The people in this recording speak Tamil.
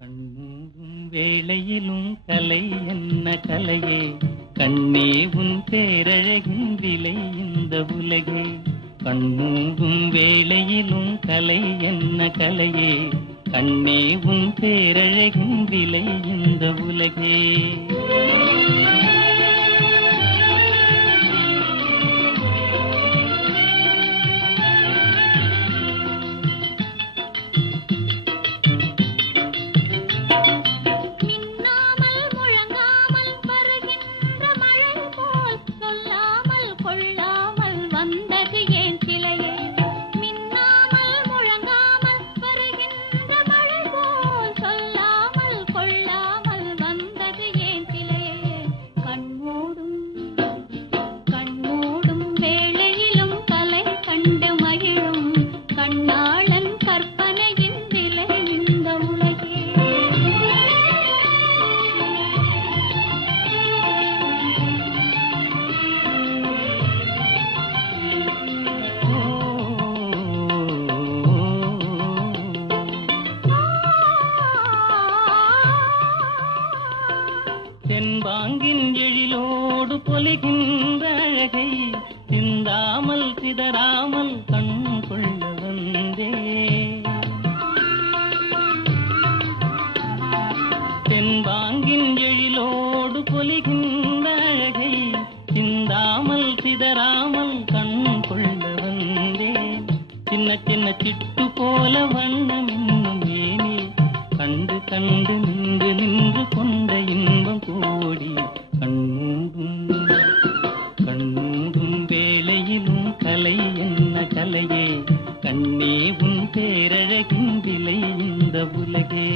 கண்மூடும் வேளையிலும் கலை என்ன கலையே? கண்ணே உன் பேரழகின் விலை இந்த உலகே. கண்மூடும் வேளையிலும் கலை என்ன கலையே? கண்ணே உன் பேரழகின் விலை இந்த உலகே. தென்பாங்கின் எழிலோடு பொலிகின்ற அழகை சிந்தாமல் சிதறாமல் கண் கொள்ள வந்தே. தென்பாங்கின் எழிலோடு பொலிகின்ற அழகை சிந்தாமல் சிதறாமல் கண் கொள்ள வந்தே. சின்ன சின்ன சிட்டு போல வந்த கண்ணே உன் பேரழகின் விலை இந்த உலகே